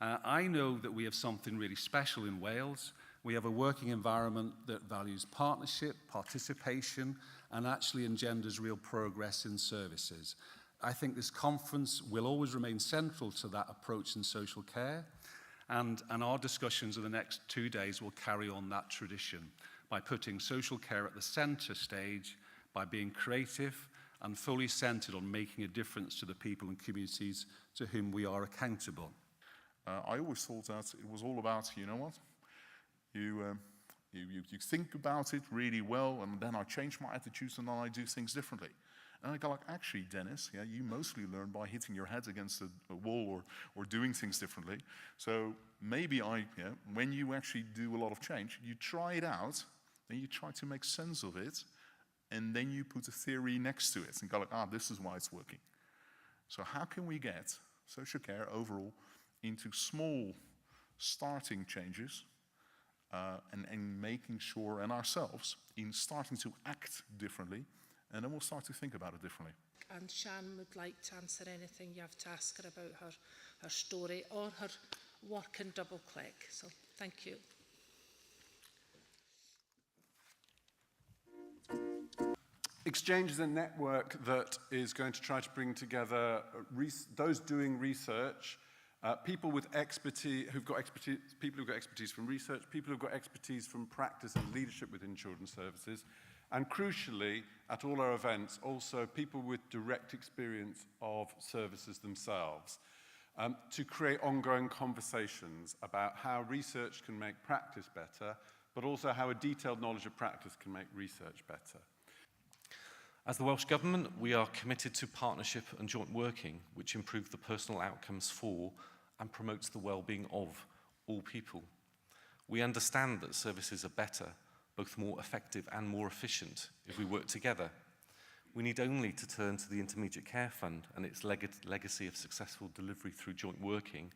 I know that we have something really special in Wales. We have a working environment that values partnership, participation, and actually engenders real progress in services. I think this conference will always remain central to that approach in social care, and our discussions in the next 2 days will carry on that tradition by putting social care at the centre stage, by being creative and fully centred on making a difference to the people and communities to whom we are accountable. I always thought that it was all about, you know what, you think about it really well, and then I change my attitudes and then I do things differently. And I go like, actually, Dennis, yeah, you mostly learn by hitting your head against a wall or doing things differently. So maybe when you actually do a lot of change, you try it out, then you try to make sense of it, and then you put a theory next to it and go like, this is why it's working. So how can we get social care overall into small starting changes and making sure, and ourselves, in starting to act differently, and then we'll start to think about it differently. And Shan would like to answer anything you have to ask her about her story or her work in Double Click. So thank you. Exchange is a network that is going to try to bring together those doing research, people with expertise, people who've got expertise from research, people who've got expertise from practice and leadership within children's services, and crucially, at all our events, also people with direct experience of services themselves, to create ongoing conversations about how research can make practice better, but also how a detailed knowledge of practice can make research better. As the Welsh Government, we are committed to partnership and joint working, which improve the personal outcomes for and promotes the well-being of all people. We understand that services are better, both more effective and more efficient, if we work together. We need only to turn to the Intermediate Care Fund and its legacy of successful delivery through joint working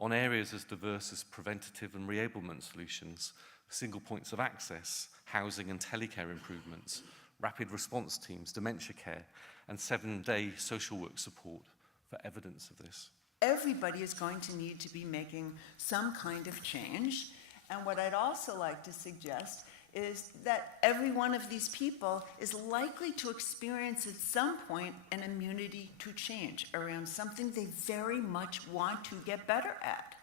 on areas as diverse as preventative and reablement solutions, single points of access, housing and telecare improvements, rapid response teams, dementia care, and 7-day social work support for evidence of this. Everybody is going to need to be making some kind of change, and what I'd also like to suggest is that every one of these people is likely to experience at some point an immunity to change around something they very much want to get better at.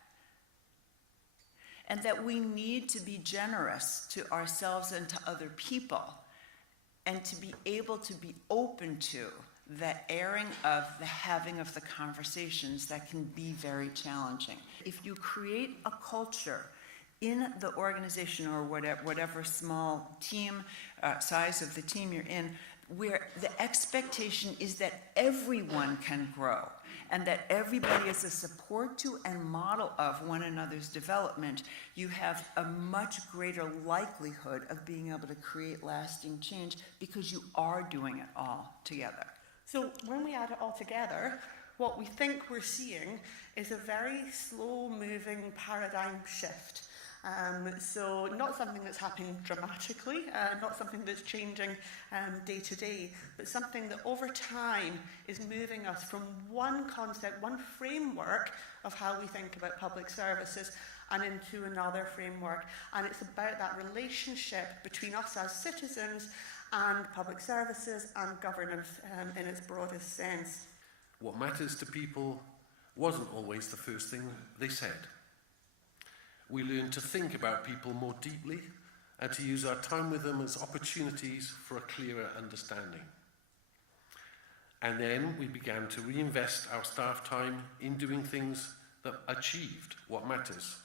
And that we need to be generous to ourselves and to other people, and to be able to be open to that airing of the having of the conversations that can be very challenging. If you create a culture in the organization or whatever small team, size of the team you're in, where the expectation is that everyone can grow and that everybody is a support to and model of one another's development, you have a much greater likelihood of being able to create lasting change because you are doing it all together. So when we add it all together, what we think we're seeing is a very slow-moving paradigm shift. So not something that's happening dramatically, not something that's changing day to day, but something that over time is moving us from one concept, one framework of how we think about public services and into another framework. And it's about that relationship between us as citizens and public services and governance in its broadest sense. What matters to people wasn't always the first thing they said. We learned to think about people more deeply and to use our time with them as opportunities for a clearer understanding. And then we began to reinvest our staff time in doing things that achieved what matters.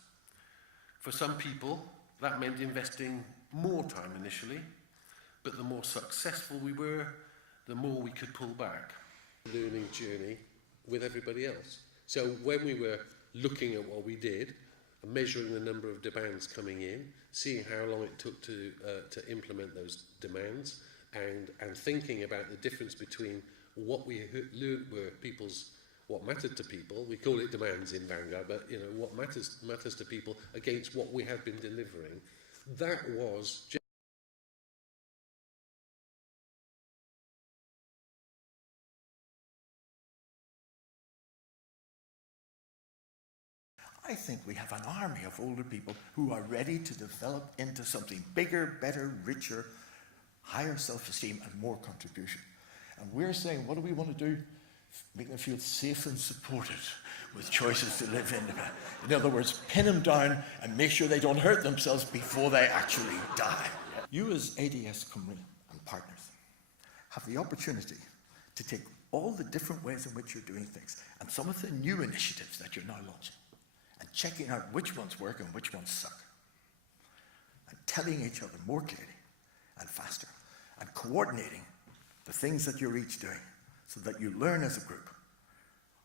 For some people, that meant investing more time initially, but the more successful we were, the more we could pull back. Learning journey with everybody else. So when we were looking at what we did, measuring the number of demands coming in, seeing how long it took to implement those demands, and thinking about the difference between what we learned were what mattered to people. We call it demands in Vanguard, but you know what matters to people against what we have been delivering. That was just I think we have an army of older people who are ready to develop into something bigger, better, richer, higher self-esteem and more contribution. And we're saying, what do we want to do? Make them feel safe and supported with choices to live in. In other words, pin them down and make sure they don't hurt themselves before they actually die. You as ADSS Cymru and partners have the opportunity to take all the different ways in which you're doing things and some of the new initiatives that you're now launching and checking out which ones work and which ones suck and telling each other more clearly and faster and coordinating the things that you're each doing so that you learn as a group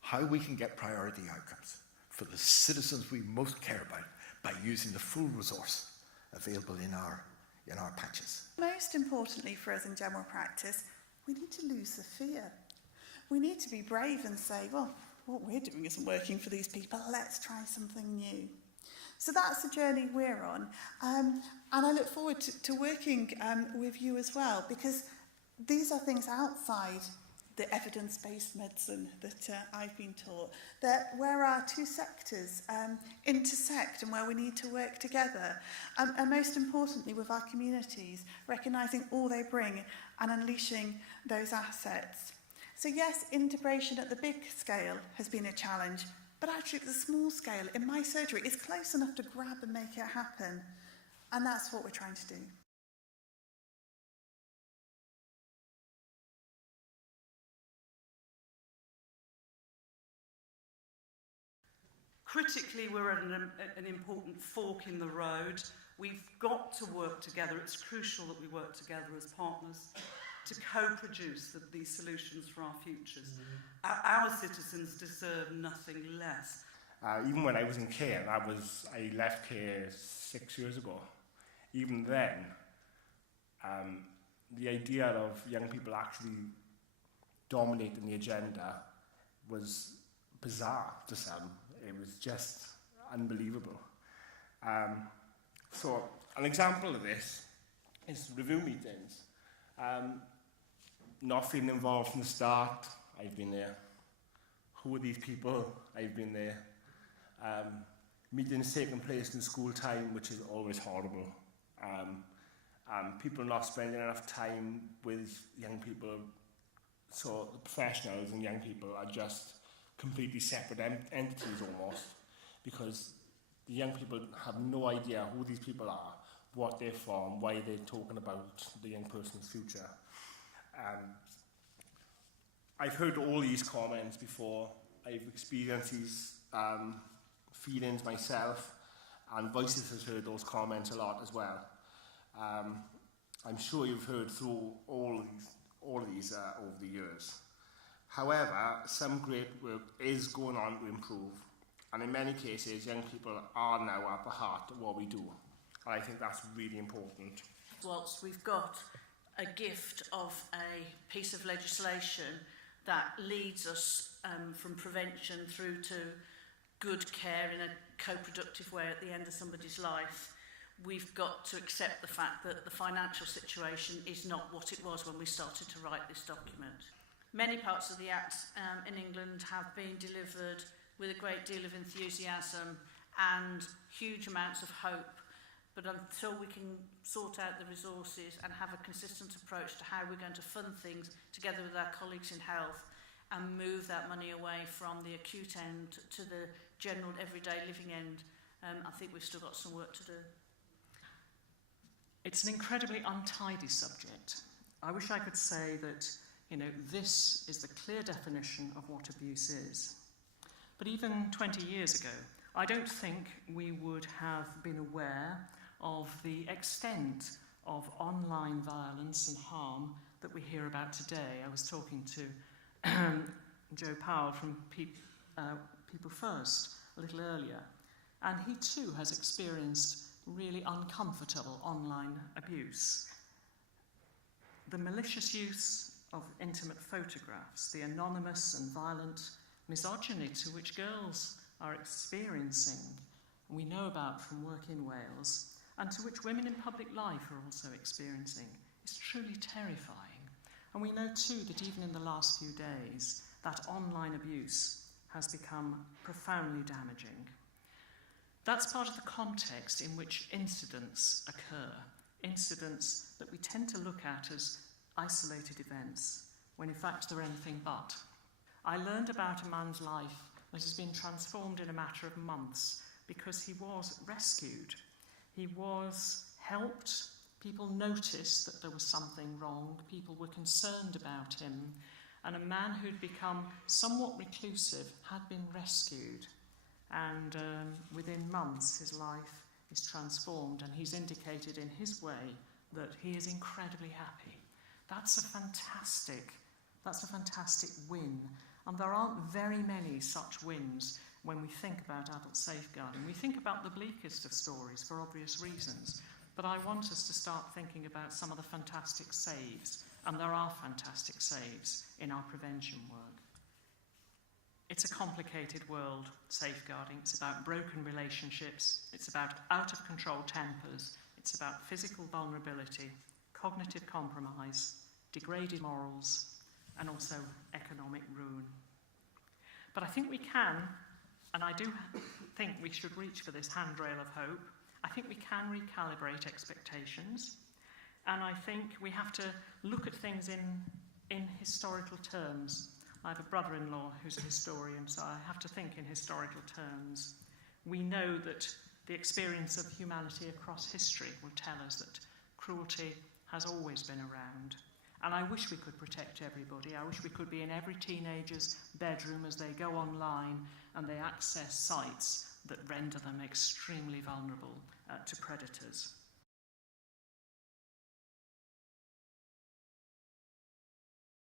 how we can get priority outcomes for the citizens we most care about by using the full resource available in our patches. Most importantly for us in general practice, we need to lose the fear. We need to be brave and say, well, what we're doing isn't working for these people, let's try something new. So that's the journey we're on. And I look forward to working with you as well, because these are things outside the evidence-based medicine that I've been taught, that where our two sectors intersect and where we need to work together. And most importantly, with our communities, recognising all they bring and unleashing those assets. So yes, integration at the big scale has been a challenge, but actually at the small scale, in my surgery, it's close enough to grab and make it happen. And that's what we're trying to do. Critically, we're at an important fork in the road. We've got to work together. It's crucial that we work together as partners to co-produce these solutions for our futures. Our citizens deserve nothing less. Even when I was in care, I left care 6 years ago. Even then, the idea of young people actually dominating the agenda was bizarre to some. It was just unbelievable. So an example of this is review meetings. Not feeling involved from the start, I've been there. Who are these people? I've been there. Meetings taking place in school time, which is always horrible. People not spending enough time with young people, so the professionals and young people are just completely separate entities almost, because the young people have no idea who these people are, what they're from, why they're talking about the young person's future. I've heard all these comments before. I've experienced these feelings myself, and Voices has heard those comments a lot as well. I'm sure you've heard through all of these over the years. However, some great work is going on to improve, and in many cases, young people are now at the heart of what we do, and I think that's really important. Whilst we've got a gift of a piece of legislation that leads us from prevention through to good care in a co-productive way at the end of somebody's life, we've got to accept the fact that the financial situation is not what it was when we started to write this document. Many parts of the Act in England have been delivered with a great deal of enthusiasm and huge amounts of hope, but until we can sort out the resources and have a consistent approach to how we're going to fund things together with our colleagues in health and move that money away from the acute end to the general everyday living end, I think we've still got some work to do. It's an incredibly untidy subject. I wish I could say that, you know, this is the clear definition of what abuse is. But even 20 years ago, I don't think we would have been aware of the extent of online violence and harm that we hear about today. I was talking to Joe Powell from People First a little earlier, and he too has experienced really uncomfortable online abuse. The malicious use of intimate photographs, the anonymous and violent misogyny to which girls are experiencing, we know about from work in Wales, and to which women in public life are also experiencing, is truly terrifying. And we know too that even in the last few days, that online abuse has become profoundly damaging. That's part of the context in which incidents occur, incidents that we tend to look at as isolated events, when in fact they're anything but. I learned about a man's life that has been transformed in a matter of months because he was rescued. He was helped. People noticed that there was something wrong. People were concerned about him. And a man who'd become somewhat reclusive had been rescued. And within months, his life is transformed, and he's indicated in his way that he is incredibly happy. That's a fantastic win. And there aren't very many such wins when we think about adult safeguarding. We think about the bleakest of stories for obvious reasons, but I want us to start thinking about some of the fantastic saves, and there are fantastic saves in our prevention work. It's a complicated world, safeguarding. It's about broken relationships. It's about out-of-control tempers. It's about physical vulnerability, cognitive compromise, degraded morals, and also economic ruin. But I think we can, and I do think we should reach for this handrail of hope. I think we can recalibrate expectations, and I think we have to look at things in historical terms. I have a brother-in-law who's a historian, so I have to think in historical terms. We know that the experience of humanity across history will tell us that cruelty has always been around. And I wish we could protect everybody. I wish we could be in every teenager's bedroom as they go online and they access sites that render them extremely vulnerable to predators.